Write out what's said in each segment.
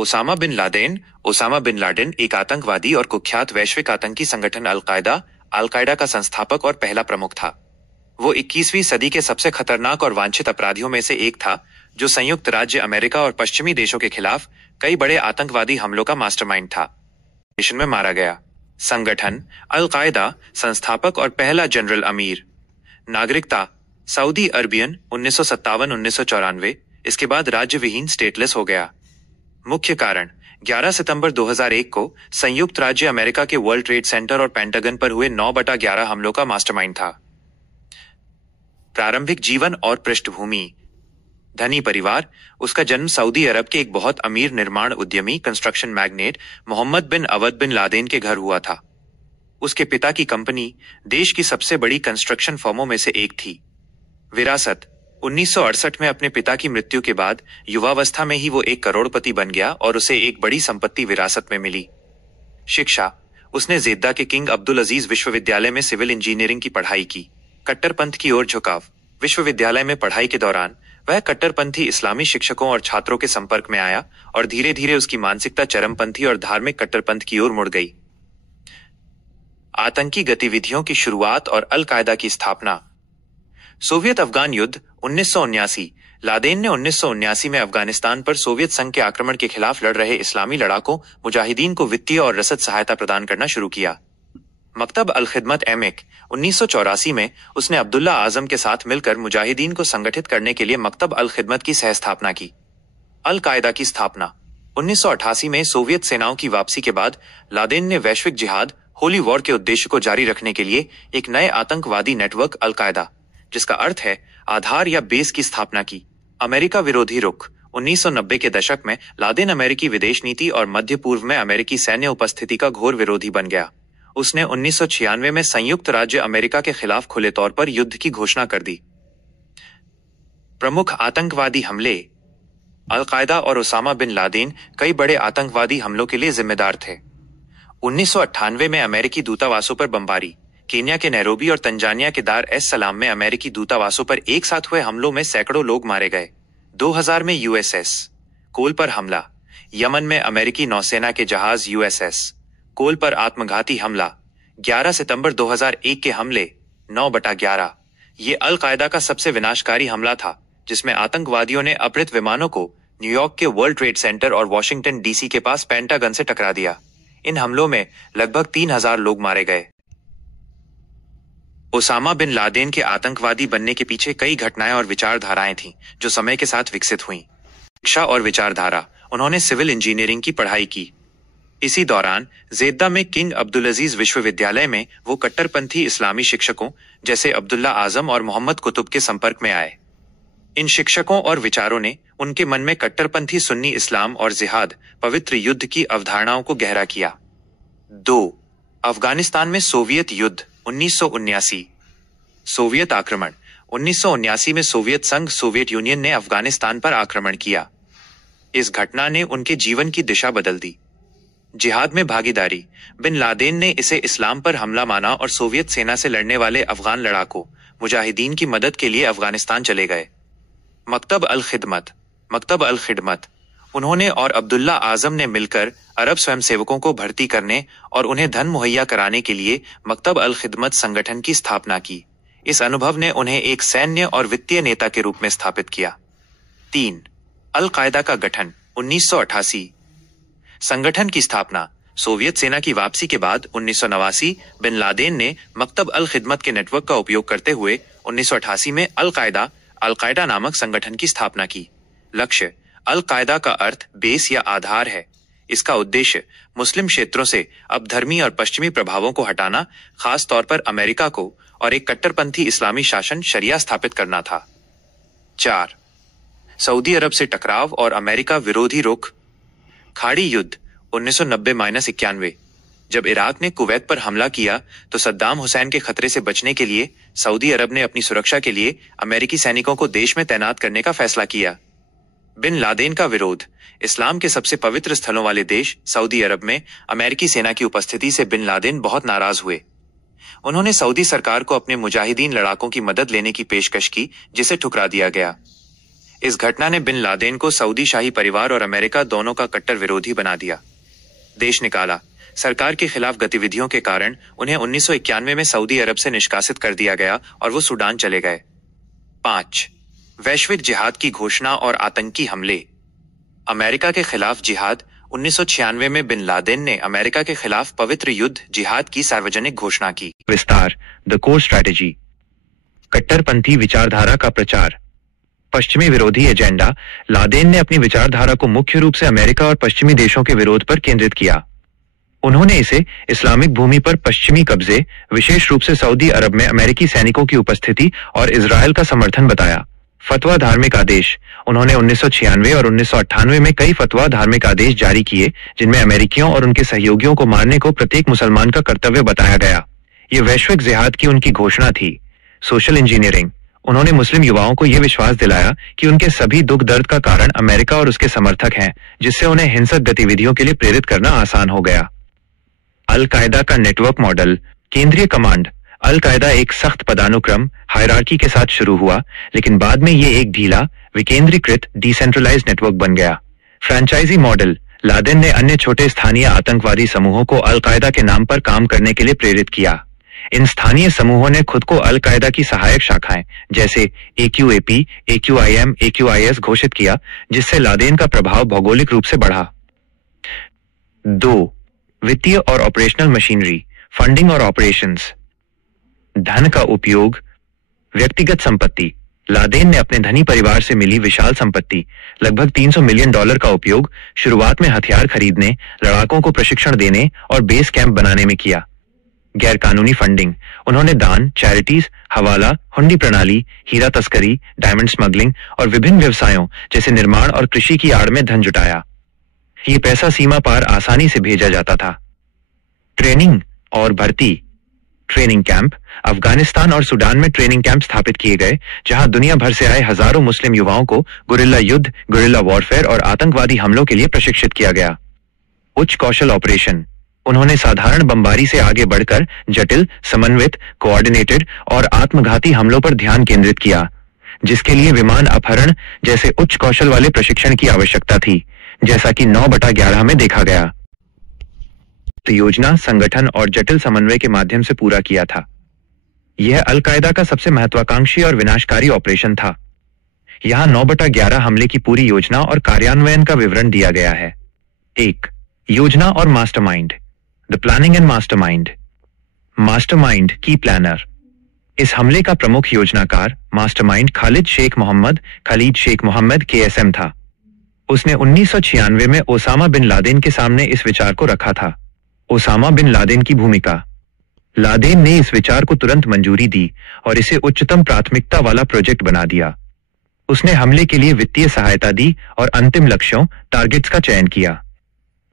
Osama bin Laden एक आतंकवादी और कुख्यात वैश्विक आतंकी संगठन अल-कायदा का संस्थापक और पहला प्रमुख था। वो 21वीं सदी के सबसे खतरनाक और वांछित अपराधियों में से एक था, जो संयुक्त राज्य अमेरिका और पश्चिमी देशों के खिलाफ कई बड़े आतंकवादी हमलों का मास्टरमाइंड था। मिशन में मारा गया। संगठन अल-कायदा, संस्थापक और पहला जनरल अमीर। नागरिकता सऊदी अरबियन, 1957-1994। इसके बाद राज्य विहीन स्टेटलेस हो गया। मुख्य कारण 11 सितंबर 2001 को संयुक्त राज्य अमेरिका के वर्ल्ड ट्रेड सेंटर और पेंटागन पर हुए 9/11 हमलों का मास्टरमाइंड था। प्रारंभिक जीवन और पृष्ठभूमि। धनी परिवार। उसका जन्म सऊदी अरब के एक बहुत अमीर निर्माण उद्यमी, कंस्ट्रक्शन मैग्नेट मोहम्मद बिन अवद बिन लादेन के घर हुआ था। उसके पिता की कंपनी देश की सबसे बड़ी कंस्ट्रक्शन फर्मों में से एक थी। विरासत 1968 में अपने पिता की मृत्यु के बाद युवावस्था में ही वो एक करोड़पति बन गया और उसे एक बड़ी संपत्ति विरासत में मिली। शिक्षा उसने जेद्दा के किंग अब्दुल अजीज विश्वविद्यालय में सिविल इंजीनियरिंग की पढ़ाई की। कट्टरपंथ की ओर झुकाव। विश्वविद्यालय में पढ़ाई के दौरान वह कट्टरपंथी इस्लामी शिक्षकों और छात्रों के संपर्क में आया और धीरे धीरे उसकी मानसिकता चरमपंथी और धार्मिक कट्टरपंथ की ओर मुड़ गई। आतंकी गतिविधियों की शुरुआत और अल-कायदा की स्थापना। सोवियत अफगान युद्ध 1979। लादेन ने 1979 में अफगानिस्तान पर सोवियत संघ के आक्रमण के खिलाफ लड़ रहे इस्लामी लड़ाकों मुजाहिदीन को वित्तीय और रसद सहायता प्रदान करना शुरू किया। मकतब अल-खिदमत एमिक 1984 में उसने अब्दुल्ला आजम के साथ मिलकर मुजाहिदीन को संगठित करने के लिए मकतब अल-खिदमत की सहस्थापना की। अल-कायदा की स्थापना 1988 में सोवियत सेनाओं की वापसी के बाद लादेन ने वैश्विक जिहाद, होली वॉर के उद्देश्य को जारी रखने के लिए एक नए आतंकवादी नेटवर्क अल-कायदा, जिसका अर्थ है आधार या बेस, की स्थापना की। अमेरिका विरोधी रुख 1990 के दशक में लादेन अमेरिकी विदेश नीति और मध्य पूर्व में अमेरिकी सैन्य उपस्थिति का घोर विरोधी बन गया। उसने 1996 में संयुक्त राज्य अमेरिका के खिलाफ खुले तौर पर युद्ध की घोषणा कर दी। प्रमुख आतंकवादी हमले। अल-कायदा और ओसामा बिन लादेन कई बड़े आतंकवादी हमलों के लिए जिम्मेदार थे। 1998 में अमेरिकी दूतावासों पर बमबारी। केन्या के नैरोबी और तंजानिया के दार एस सलाम में अमेरिकी दूतावासों पर एक साथ हुए हमलों में सैकड़ों लोग मारे गए। 2000 में यूएसएस कोल पर हमला। यमन में अमेरिकी नौसेना के जहाज यूएसएस कोल पर आत्मघाती हमला। 11 सितंबर 2001 के हमले 9/11। ये अल-कायदा का सबसे विनाशकारी हमला था, जिसमें आतंकवादियों ने अपहृत विमानों को न्यूयॉर्क के वर्ल्ड ट्रेड सेंटर और वॉशिंगटन डीसी के पास पेंटागन से टकरा दिया। इन हमलों में लगभग 3000 लोग मारे गए। ओसामा बिन लादेन के आतंकवादी बनने के पीछे कई घटनाएं और विचारधाराएं थीं, जो समय के साथ विकसित हुईं। शिक्षा और विचारधारा। उन्होंने सिविल इंजीनियरिंग की पढ़ाई की। इसी दौरान जेद्दा में किंग अब्दुल अजीज विश्वविद्यालय में वो कट्टरपंथी इस्लामी शिक्षकों जैसे अब्दुल्ला आजम और मोहम्मद कुतुब के संपर्क में आए। इन शिक्षकों और विचारों ने उनके मन में कट्टरपंथी सुन्नी इस्लाम और जिहाद, पवित्र युद्ध की अवधारणाओं को गहरा किया। 2. अफगानिस्तान में सोवियत युद्ध 1979। सोवियत आक्रमण 1979 में सोवियत संघ, सोवियत यूनियन ने अफगानिस्तान पर आक्रमण किया। इस घटना ने उनके जीवन की दिशा बदल दी। जिहाद में भागीदारी। बिन लादेन ने इसे इस्लाम पर हमला माना और सोवियत सेना से लड़ने वाले अफगान लड़ाकों मुजाहिदीन की मदद के लिए अफगानिस्तान चले गए। मकतब अल-खिदमत। उन्होंने और अब्दुल्ला आजम ने मिलकर अरब स्वयंसेवकों को भर्ती करने और उन्हें धन मुहैया कराने के लिए मकतब अल-खिदमत संगठन की स्थापना की। इस अनुभव ने उन्हें एक सैन्य और वित्तीय नेता के रूप में स्थापित किया। 3. अल-कायदा का गठन 1988। संगठन की स्थापना। सोवियत सेना की वापसी के बाद 1989 बिन लादेन ने मकतब अल-खिदमत के नेटवर्क का उपयोग करते हुए 1988 में अल-कायदा नामक संगठन की स्थापना की। लक्ष्य। अल-कायदा का अर्थ बेस या आधार है। इसका उद्देश्य मुस्लिम क्षेत्रों से अपधर्मी और पश्चिमी प्रभावों को हटाना, खास तौर पर अमेरिका को, और एक कट्टरपंथी इस्लामी शासन शरिया स्थापित करना था। 4. सऊदी अरब से टकराव और अमेरिका विरोधी रुख। खाड़ी युद्ध 1990-91। जब इराक ने कुवैत पर हमला किया तो सद्दाम हुसैन के खतरे से बचने के लिए सऊदी अरब ने अपनी सुरक्षा के लिए अमेरिकी सैनिकों को देश में तैनात करने का फैसला किया। बिन लादेन का विरोध। इस्लाम के सबसे पवित्र स्थलों वाले देश सऊदी अरब में अमेरिकी सेना की उपस्थिति से बिन लादेन बहुत नाराज हुए। उन्होंने सऊदी सरकार को अपने मुजाहिदीन लड़ाकों की मदद लेने की पेशकश की, जिसे ठुकरा दिया गया। इस घटना ने बिन लादेन को सऊदी शाही परिवार और अमेरिका दोनों का कट्टर विरोधी बना दिया। देश निकाला। सरकार के खिलाफ गतिविधियों के कारण उन्हें 1991 में सऊदी अरब से निष्कासित कर दिया गया और वो सूडान चले गए। 5. वैश्विक जिहाद की घोषणा और आतंकी हमले। अमेरिका के खिलाफ जिहाद। 1996 में बिन लादेन ने अमेरिका के खिलाफ पवित्र युद्ध जिहाद की सार्वजनिक घोषणा की। विस्तार। The core strategy. कट्टरपंथी विचारधारा का प्रचार। पश्चिमी विरोधी एजेंडा। लादेन ने अपनी विचारधारा को मुख्य रूप से अमेरिका और पश्चिमी देशों के विरोध पर केंद्रित किया। उन्होंने इसे इस्लामिक भूमि पर पश्चिमी कब्जे, विशेष रूप से सऊदी अरब में अमेरिकी सैनिकों की उपस्थिति और इजरायल का समर्थन बताया। फतवा धार्मिक आदेश। उन्होंने 1996 और 1998 में कई फतवा धार्मिक आदेश जारी किए जिनमें अमेरिकियों और उनके सहयोगियों को मारने को प्रत्येक मुसलमान का कर्तव्य बताया गया। ये वैश्विक जिहाद की उनकी घोषणा थी। Social engineering. उन्होंने मुस्लिम युवाओं को यह विश्वास दिलाया कि उनके सभी दुख दर्द का कारण अमेरिका और उसके समर्थक हैं, जिससे उन्हें हिंसक गतिविधियों के लिए प्रेरित करना आसान हो गया। अल कायदा का नेटवर्क मॉडल। केंद्रीय कमांड। अल कायदा एक सख्त पदानुक्रम हायरार्की के साथ शुरू हुआ, लेकिन बाद में ये एक ढीला, विकेंद्रीकृत डिसेंट्रलाइज्ड नेटवर्क बन गया। Franchise model. लादेन ने अन्य छोटे स्थानीय आतंकवादी समूहों को अल कायदा के नाम पर काम करने के लिए प्रेरित किया। इन स्थानीय समूहों ने खुद को अल कायदा की सहायक शाखाएं जैसे AQAP, AQIM, AQIS घोषित किया, जिससे लादेन का प्रभाव भौगोलिक रूप से बढ़ा। 2. वित्तीय और ऑपरेशनल मशीनरी। फंडिंग और ऑपरेशंस। धन का उपयोग। व्यक्तिगत संपत्ति। लादेन ने अपने धनी परिवार से मिली विशाल संपत्ति, लगभग $300 मिलियन का उपयोग शुरुआत में हथियार खरीदने, लड़ाकों को प्रशिक्षण देने और बेस कैंप बनाने में किया। गैरकानूनी फंडिंग। उन्होंने दान, चैरिटीज, हवाला, हुंडी प्रणाली, हीरा तस्करी, डायमंड स्मगलिंग और विभिन्न व्यवसायों जैसे निर्माण और कृषि की आड़ में धन जुटाया। ये पैसा सीमा पार आसानी से भेजा जाता था। ट्रेनिंग और भर्ती। Training camp. अफगानिस्तान और सूडान में ट्रेनिंग कैंप स्थापित किए गए, जहां दुनिया भर से आए हजारों मुस्लिम युवाओं को गुरिल्ला युद्ध, गुरिल्ला वॉरफेयर और आतंकवादी हमलों के लिए प्रशिक्षित किया गया। उच्च कौशल ऑपरेशन। उन्होंने साधारण बमबारी से आगे बढ़कर जटिल, समन्वित, कोऑर्डिनेटेड और आत्मघाती हमलों पर ध्यान केंद्रित किया, जिसके लिए विमान अपहरण जैसे उच्च कौशल वाले प्रशिक्षण की आवश्यकता थी, जैसा कि 9/11 में देखा गया। योजना, संगठन और जटिल समन्वय के माध्यम से पूरा किया था। यह अल कायदा का सबसे महत्वाकांक्षी और विनाशकारी ऑपरेशन था। यहां 9/11 हमले की पूरी योजना और कार्यान्वयन का विवरण दिया गया है। 1. योजना और mastermind. The planning and mastermind. Mastermind, की प्लानर। इस हमले का प्रमुख योजनाकार मास्टरमाइंड खालिद शेख मोहम्मद KSM था। उसने 1996 में ओसामा बिन लादेन के सामने इस विचार को रखा था। ओसामा बिन लादेन की भूमिका। लादेन ने इस विचार को तुरंत मंजूरी दी और इसे उच्चतम प्राथमिकता वाला प्रोजेक्ट बना दिया। उसने हमले के लिए वित्तीय सहायता दी और अंतिम लक्ष्यों, टारगेट्स का चयन किया।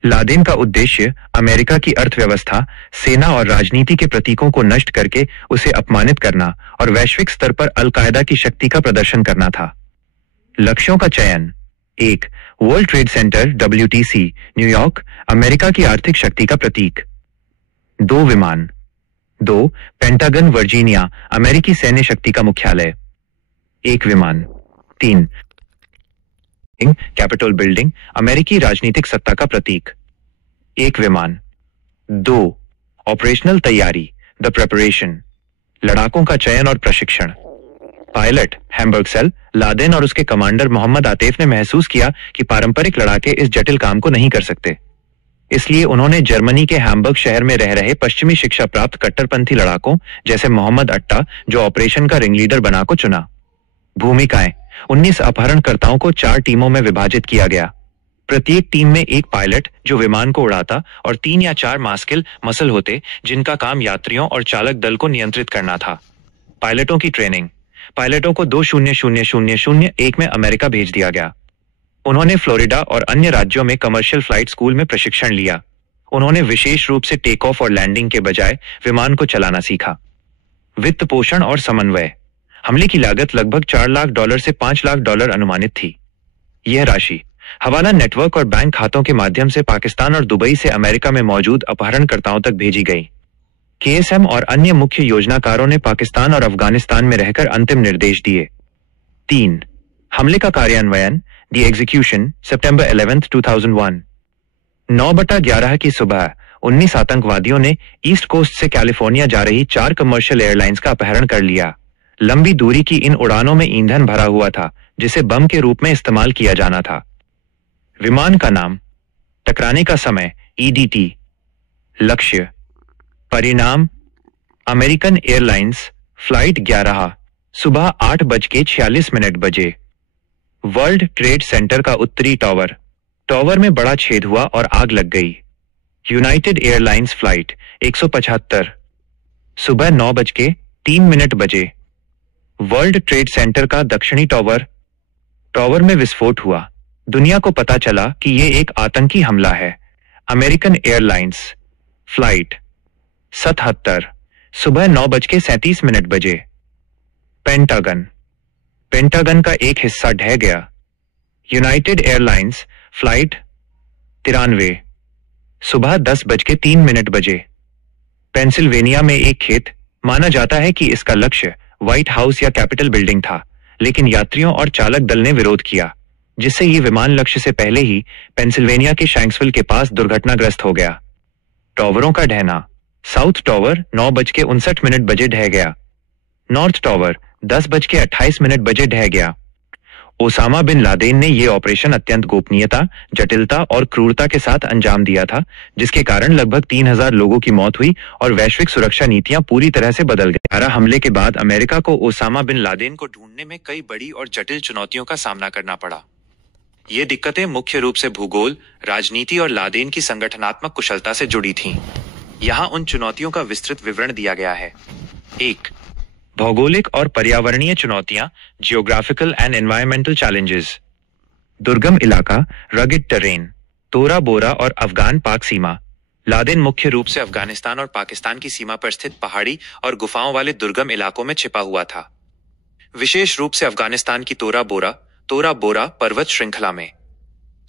लादेन का उद्देश्य अमेरिका की अर्थव्यवस्था, सेना और राजनीति के प्रतीकों को नष्ट करके उसे अपमानित करना और वैश्विक स्तर पर अल कायदा की शक्ति का प्रदर्शन करना था। लक्ष्यों का चयन। 1. World trade centre WTC, New York, America की आर्थिक शक्ति का प्रतीक। 2 विमान। 2. पेंटागन, वर्जीनिया, अमेरिकी सैन्य शक्ति का मुख्यालय। 1 विमान। 3. कैपिटल बिल्डिंग, अमेरिकी राजनीतिक सत्ता का प्रतीक। 1 विमान। 2. ऑपरेशनल तैयारी, द प्रिपरेशन, लड़ाकों का चयन और प्रशिक्षण। Pilot, Hamburg cell. लादेन और उसके कमांडर मोहम्मद आतिफ ने महसूस किया कि पारंपरिक लड़ाके इस जटिल काम को नहीं कर सकते, इसलिए उन्होंने जर्मनी के हैम्बर्ग शहर में रह रहे पश्चिमी शिक्षा प्राप्त कट्टरपंथी लड़ाकों जैसे मोहम्मद अट्टा, जो ऑपरेशन का रिंगलीडर बना, को चुना। भूमिकाएं। 19 अपहरणकर्ताओं को 4 टीमों में विभाजित किया गया। प्रत्येक टीम में एक पायलट जो विमान को उड़ाता और 3 या 4 मसल होते जिनका काम यात्रियों और चालक दल को नियंत्रित करना था। पायलटों की ट्रेनिंग। पायलटों को 200001 में अमेरिका भेज दिया गया। उन्होंने फ्लोरिडा और अन्य राज्यों में कमर्शियल फ्लाइट स्कूल में प्रशिक्षण लिया। उन्होंने विशेष रूप से टेक ऑफ और लैंडिंग के बजाय विमान को चलाना सीखा। वित्त पोषण और समन्वय। हमले की लागत लगभग $4 लाख से $5 लाख अनुमानित थी। यह राशि हवाला नेटवर्क और बैंक खातों के माध्यम से पाकिस्तान और दुबई से अमेरिका में मौजूद अपहरणकर्ताओं तक भेजी गई। KSM और अन्य मुख्य योजनाकारों ने पाकिस्तान और अफगानिस्तान में रहकर अंतिम निर्देश दिए। 3. हमले का कार्यान्वयन, द एग्जीक्यूशन, सितंबर 11, 2001। 9/11 की सुबह 19 आतंकवादियों ने ईस्ट कोस्ट से कैलिफोर्निया जा रही 4 कमर्शियल एयरलाइंस का अपहरण कर लिया। लंबी दूरी की इन उड़ानों में ईंधन भरा हुआ था जिसे बम के रूप में इस्तेमाल किया जाना था। विमान का नाम, टकराने का समय EDT, लक्ष्य, परिणाम, अमेरिकन एयरलाइंस फ्लाइट 11 सुबह 8:46 बजे। वर्ल्ड ट्रेड सेंटर का उत्तरी टावर में बड़ा छेद हुआ और आग लग गई। यूनाइटेड एयरलाइंस फ्लाइट 175 सुबह 9:03 बजे। वर्ल्ड ट्रेड सेंटर का दक्षिणी टावर में विस्फोट हुआ। दुनिया को पता चला कि यह एक आतंकी हमला है। अमेरिकन एयरलाइंस फ्लाइट 77 सुबह 9:37 बजे। पेंटागन का एक हिस्सा ढह गया। यूनाइटेड एयरलाइंस फ्लाइट 93 सुबह 10:03 बजे। पेंसिल्वेनिया में एक खेत, माना जाता है कि इसका लक्ष्य व्हाइट हाउस या कैपिटल बिल्डिंग था, लेकिन यात्रियों और चालक दल ने विरोध किया, जिससे ये विमान लक्ष्य से पहले ही पेंसिल्वेनिया के शैंक्सविल के पास दुर्घटनाग्रस्त हो गया। टावरों का ढहना, साउथ टावर 9:59 बजे ढह गया। नॉर्थ टावर 10:28 बजे ढह गया। ओसामा बिन लादेन ने यह ऑपरेशन अत्यंत गोपनीयता, जटिलता और क्रूरता के साथ अंजाम दिया था, जिसके कारण लगभग 3000 लोगों की मौत हुई और वैश्विक सुरक्षा नीतियां पूरी तरह से बदल गई। 11 हमले के बाद अमेरिका को ओसामा बिन लादेन को ढूंढने में कई बड़ी और जटिल चुनौतियों का सामना करना पड़ा। ये दिक्कतें मुख्य रूप से भूगोल, राजनीति और लादेन की संगठनात्मक कुशलता से जुड़ी थीं। यहाँ उन चुनौतियों का विस्तृत विवरण दिया गया है। 1. भौगोलिक और पर्यावरणीय चुनौतियां, जियोग्राफिकल एंड एनवायरमेंटल चैलेंजेस। दुर्गम इलाका, रगिड टेरेन, तोरा बोरा और अफगान पाक सीमा। लादेन मुख्य रूप से अफगानिस्तान और पाकिस्तान की सीमा पर स्थित पहाड़ी और गुफाओं वाले दुर्गम इलाकों में छिपा हुआ था, विशेष रूप से अफगानिस्तान की तोरा बोरा पर्वत श्रृंखला में।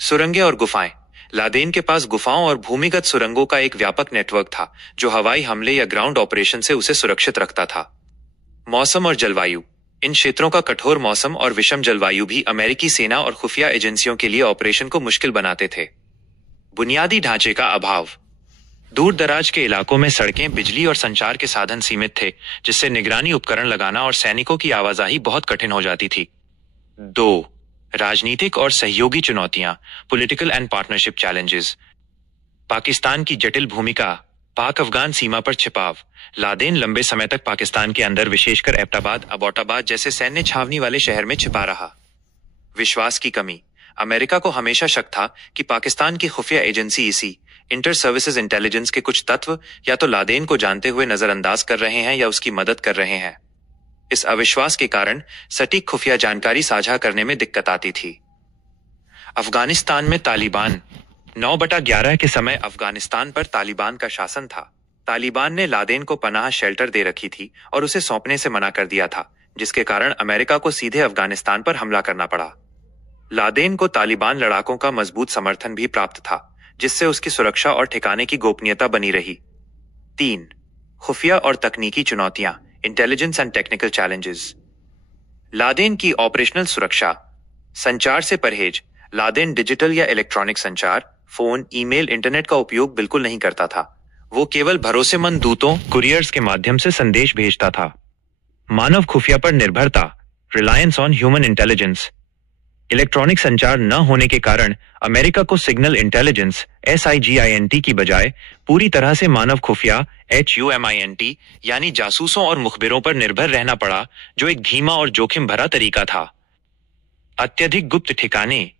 सुरंगें और गुफाएं। लादेन के पास गुफाओं और भूमिगत सुरंगों का एक व्यापक नेटवर्क था जो हवाई हमले या ग्राउंड ऑपरेशन से उसे सुरक्षित रखता था। मौसम और जलवायु। इन क्षेत्रों का कठोर मौसम और विषम जलवायु भी अमेरिकी सेना और खुफिया एजेंसियों के लिए ऑपरेशन को मुश्किल बनाते थे। बुनियादी ढांचे का अभाव। दूर दराज के इलाकों में सड़कें, बिजली और संचार के साधन सीमित थे, जिससे निगरानी उपकरण लगाना और सैनिकों की आवाजाही बहुत कठिन हो जाती थी। 2. राजनीतिक और सहयोगी चुनौतियां, political and partnership challenges. Pakistan की जटिल भूमिका, पाक अफगान सीमा पर छिपाव। लादेन लंबे समय तक पाकिस्तान के अंदर, विशेषकर एबटाबाद जैसे सैन्य छावनी वाले शहर में छिपा रहा। विश्वास की कमी। अमेरिका को हमेशा शक था कि पाकिस्तान की खुफिया एजेंसी इसी इंटर सर्विसेज इंटेलिजेंस के कुछ तत्व या तो लादेन को जानते हुए नजरअंदाज कर रहे हैं या उसकी मदद कर रहे हैं। इस अविश्वास के कारण सटीक खुफिया जानकारी साझा करने में दिक्कत आती थी। अफगानिस्तान में तालिबान। 9/11 के समय अफगानिस्तान पर तालिबान का शासन था। तालिबान ने लादेन को पनाह शेल्टर दे रखी थी और उसे सौंपने से मना कर दिया था, जिसके कारण अमेरिका को सीधे अफगानिस्तान पर हमला करना पड़ा। लादेन को तालिबान लड़ाकों का मजबूत समर्थन भी प्राप्त था, जिससे उसकी सुरक्षा और ठिकाने की गोपनीयता बनी रही। 3. खुफिया और तकनीकी चुनौतियां, intelligence and technical challenges. Laden की ऑपरेशनल सुरक्षा। संचार से परहेज। लादेन डिजिटल या इलेक्ट्रॉनिक संचार, फोन, ईमेल, इंटरनेट का उपयोग बिल्कुल नहीं करता था। वो केवल भरोसेमंद दूतों, कुरियर्स के माध्यम से संदेश भेजता था। मानव खुफिया पर निर्भरता, reliance on human intelligence. Electronic संचार न होने के कारण अमेरिका को सिग्नल इंटेलिजेंस SIGINT की बजाय पूरी तरह से मानव खुफिया HUMINT यानी जासूसों और मुखबिरों पर निर्भर रहना पड़ा, जो एक धीमा और जोखिम भरा तरीका था। अत्यधिक गुप्त ठिकाने।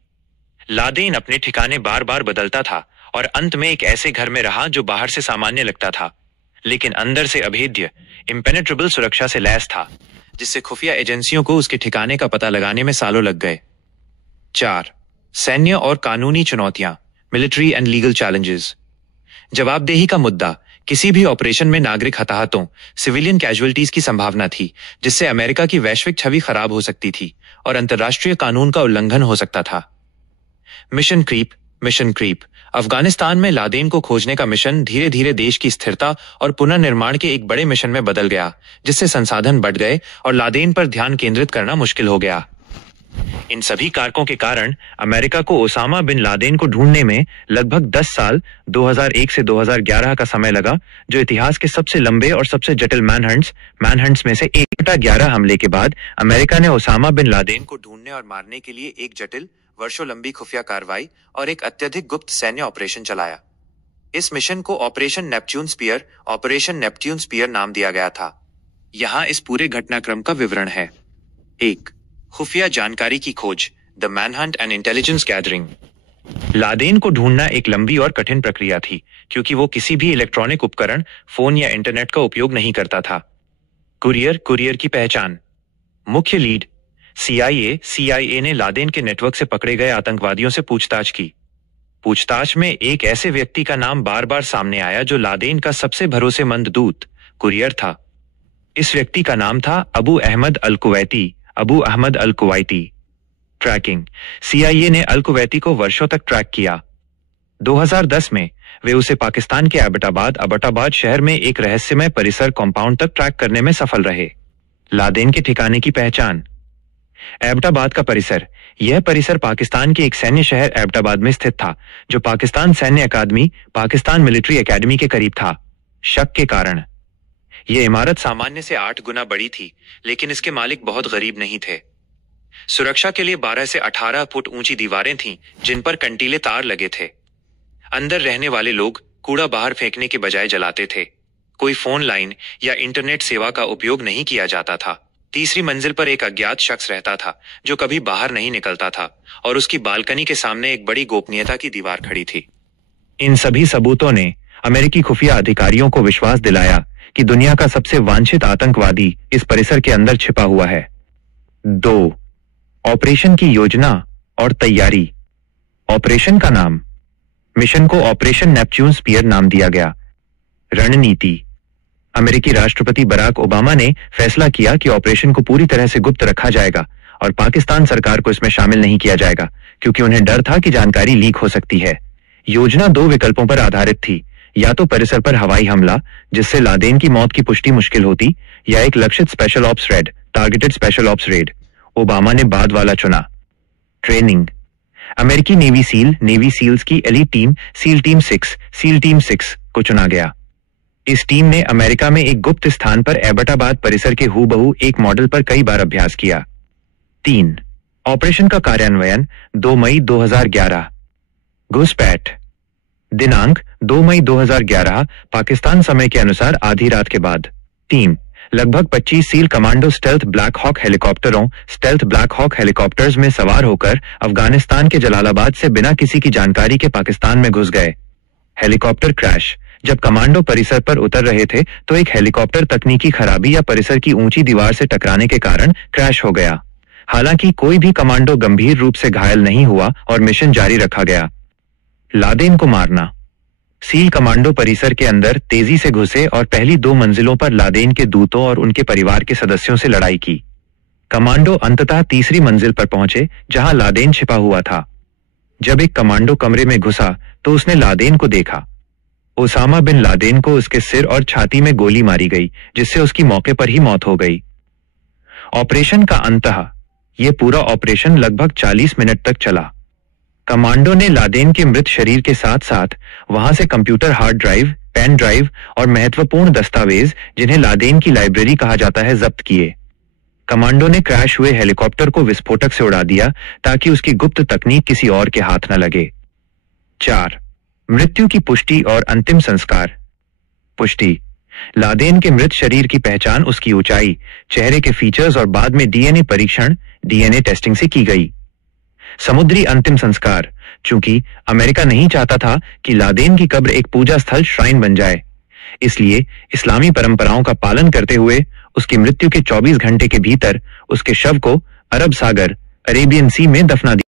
लादेन अपने ठिकाने बार बार बदलता था और अंत में एक ऐसे घर में रहा जो बाहर से सामान्य लगता था, लेकिन अंदर से अभेद्य, इम्पेनेट्रेबल सुरक्षा से लैस था, जिससे खुफिया एजेंसियों को उसके ठिकाने का पता लगाने में सालों लग गए। 4. सैन्य और कानूनी चुनौतियां, मिलिट्री एंड लीगल चैलेंजेस। जवाबदेही का मुद्दा। किसी भी ऑपरेशन में नागरिक हताहतों, सिविलियन कैजुअल्टीज की संभावना थी, जिससे अमेरिका की वैश्विक छवि खराब हो सकती थी और अंतर्राष्ट्रीय कानून का उल्लंघन हो सकता था। Mission creep. अफगानिस्तान में लादेन को खोजने का मिशन धीरे धीरे देश की स्थिरता और पुनर्निर्माण के एक बड़े मिशन में बदल गया, जिससे संसाधन बढ़ गए और लादेन पर ध्यान केंद्रित करना मुश्किल हो गया। इन सभी कारकों के कारण अमेरिका को ओसामा बिन लादेन को ढूंढने में लगभग 10 साल 2001 से 2011 का समय लगा, जो इतिहास के सबसे लंबे और सबसे जटिल मैनहंट्स में से 1/11 हमले के बाद अमेरिका ने ओसामा बिन लादेन को ढूंढने और मारने के लिए एक जटिल, वर्षों लंबी खुफिया कार्रवाई और एक अत्यधिक गुप्त सैन्य ऑपरेशन चलाया। इस मिशन को ऑपरेशन नेपच्यून स्पीयर नाम दिया गया था। यहाँ इस पूरे घटनाक्रम का विवरण है। 1. खुफिया जानकारी की खोज, the manhunt and intelligence gathering. Laden को ढूंढना एक लंबी और कठिन प्रक्रिया थी, क्योंकि वो किसी भी इलेक्ट्रॉनिक उपकरण, फोन या इंटरनेट का उपयोग नहीं करता था। कुरियर की पहचान। मुख्य लीड, CIA ने लादेन के नेटवर्क से पकड़े गए आतंकवादियों से पूछताछ की। पूछताछ में एक ऐसे व्यक्ति का नाम बार बार सामने आया जो लादेन का सबसे भरोसेमंद दूत, कुरियर था। इस व्यक्ति का नाम था अबू अहमद अल कुवैती। ट्रैकिंग, CIA ने अल कुवैती को वर्षों तक ट्रैक किया। 2010 में वे उसे पाकिस्तान के अबटाबाद शहर में एक रहस्यमय परिसर कॉम्पाउंड तक ट्रैक करने में सफल रहे। लादेन के ठिकाने की पहचान। एबटाबाद का परिसर, यह परिसर पाकिस्तान के एक सैन्य शहर एबटाबाद में स्थित था, जो पाकिस्तान सैन्य अकादमी, पाकिस्तान मिलिट्री एकेडमी के करीब था। शक के कारण, यह इमारत सामान्य से 8 गुना बड़ी थी, लेकिन इसके मालिक बहुत गरीब नहीं थे। सुरक्षा के लिए 12 से 18 फुट ऊंची दीवारें थीं, जिन पर कंटीले तार लगे थे। अंदर रहने वाले लोग कूड़ा बाहर फेंकने के बजाय जलाते थे। कोई फोन लाइन या इंटरनेट सेवा का उपयोग नहीं किया जाता था। तीसरी मंजिल पर एक अज्ञात शख्स रहता था, जो कभी बाहर नहीं निकलता था, और उसकी बालकनी के सामने एक बड़ी गोपनीयता की दीवार खड़ी थी। इन सभी सबूतों ने अमेरिकी खुफिया अधिकारियों को विश्वास दिलाया कि दुनिया का सबसे वांछित आतंकवादी इस परिसर के अंदर छिपा हुआ है। 2. ऑपरेशन की योजना और तैयारी। ऑपरेशन का नाम, मिशन को ऑपरेशन नेपच्यून स्पीयर नाम दिया गया। रणनीति, अमेरिकी राष्ट्रपति बराक ओबामा ने फैसला किया कि ऑपरेशन को पूरी तरह से गुप्त रखा जाएगा और पाकिस्तान सरकार को इसमें शामिल नहीं किया जाएगा, क्योंकि उन्हें डर था कि जानकारी लीक हो सकती है। योजना 2 विकल्पों पर आधारित थी, या तो परिसर पर हवाई हमला, जिससे लादेन की मौत की पुष्टि मुश्किल होती, या एक लक्षित special ops red, targeted special ops red. Obama ने बाद वाला चुना। ट्रेनिंग, अमेरिकी नेवी सील्स की एलीट टीम सील टीम 6 को चुना गया। इस टीम ने अमेरिका में एक गुप्त स्थान पर एबटाबाद परिसर के हूबहू एक मॉडल पर कई बार अभ्यास किया। 3. ऑपरेशन का कार्यान्वयन 2 मई 2011। घुसपैठ, दिनांक 2 मई 2011 पाकिस्तान समय के अनुसार आधी रात के बाद। टीम लगभग 25 SEAL commando stealth Black Hawk helicopters में सवार होकर अफगानिस्तान के जलालाबाद से बिना किसी की जानकारी के पाकिस्तान में घुस गए। हेलीकॉप्टर क्रैश, जब कमांडो परिसर पर उतर रहे थे तो एक हेलीकॉप्टर तकनीकी खराबी या परिसर की ऊंची दीवार से टकराने के कारण क्रैश हो गया। हालांकि कोई भी कमांडो गंभीर रूप से घायल नहीं हुआ और मिशन जारी रखा गया। लादेन को मारना, सील कमांडो परिसर के अंदर तेजी से घुसे और पहली 2 मंजिलों पर लादेन के दूतों और उनके परिवार के सदस्यों से लड़ाई की। कमांडो अंततः तीसरी मंजिल पर पहुंचे, जहां लादेन छिपा हुआ था। जब एक कमांडो कमरे में घुसा तो उसने लादेन को देखा। ओसामा बिन लादेन को उसके सिर और छाती में गोली मारी गई, जिससे उसकी मौके पर ही मौत हो गई। ऑपरेशन का अंतः, यह पूरा ऑपरेशन लगभग 40 मिनट तक चला। कमांडो ने लादेन के मृत शरीर के साथ साथ वहां से computer hard drive, pen drive और महत्वपूर्ण दस्तावेज, जिन्हें लादेन की लाइब्रेरी कहा जाता है, जब्त किए। कमांडो ने क्रैश हुए हेलीकॉप्टर को विस्फोटक से उड़ा दिया ताकि उसकी गुप्त तकनीक किसी और के हाथ न लगे। 4. मृत्यु की पुष्टि और अंतिम संस्कार। पुष्टि, लादेन के मृत शरीर की पहचान उसकी ऊंचाई, चेहरे के फीचर्स और बाद में DNA परीक्षण, DNA टेस्टिंग से की गई। समुद्री अंतिम संस्कार, चूंकि अमेरिका नहीं चाहता था कि लादेन की कब्र एक पूजा स्थल श्राइन बन जाए, इसलिए इस्लामी परंपराओं का पालन करते हुए उसकी मृत्यु के 24 घंटे के भीतर उसके शव को अरब सागर, अरेबियन सी में दफना दिया।